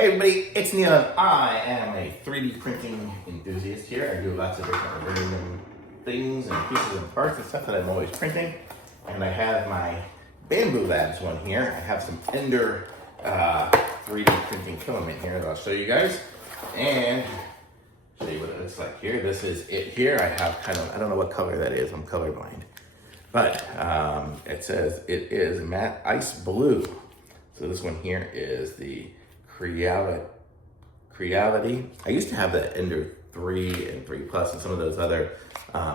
Hey everybody, it's Neil and I am a 3D printing enthusiast here. I do lots of different random things and pieces and parts and stuff that I'm always printing. And I have my Bamboo Labs one here. I have some Ender 3D printing filament here that I'll show you guys. And show you what it looks like here. This is it here. I have kind of, I don't know what color that is. I'm colorblind. But it says it is matte ice blue. So this one here is the Creality. I used to have the Ender 3 and 3 Plus and some of those other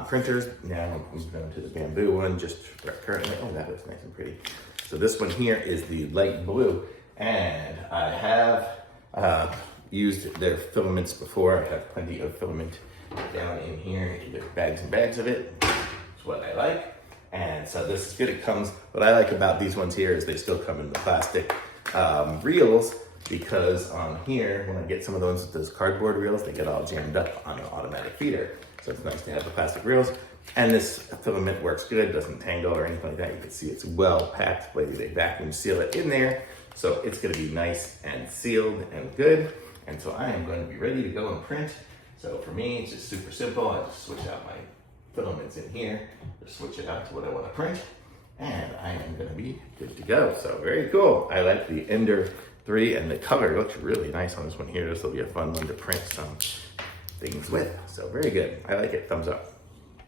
printers. Now I'm going to the Bamboo one just currently. Oh, that looks nice and pretty. So this one here is the light blue. And I have used their filaments before. I have plenty of filament down in here. There's bags and bags of it. It's what I like. And so this is good. It comes, what I like about these ones here is they still come in the plastic reels, because on here, when I get some of those with those cardboard reels, they get all jammed up on an automatic feeder. So it's nice to have the plastic reels. And this filament works good, doesn't tangle or anything like that. You can see it's well packed. They vacuum seal it in there. So it's gonna be nice and sealed and good. And so I am going to be ready to go and print. So for me, it's just super simple. I just switch out my filaments in here, just switch it out to what I want to print, and I am going to be good to go. So very cool. I like the Ender 3, and the color looks really nice on this one here. This will be a fun one to print some things with. So very good. I like it. Thumbs up.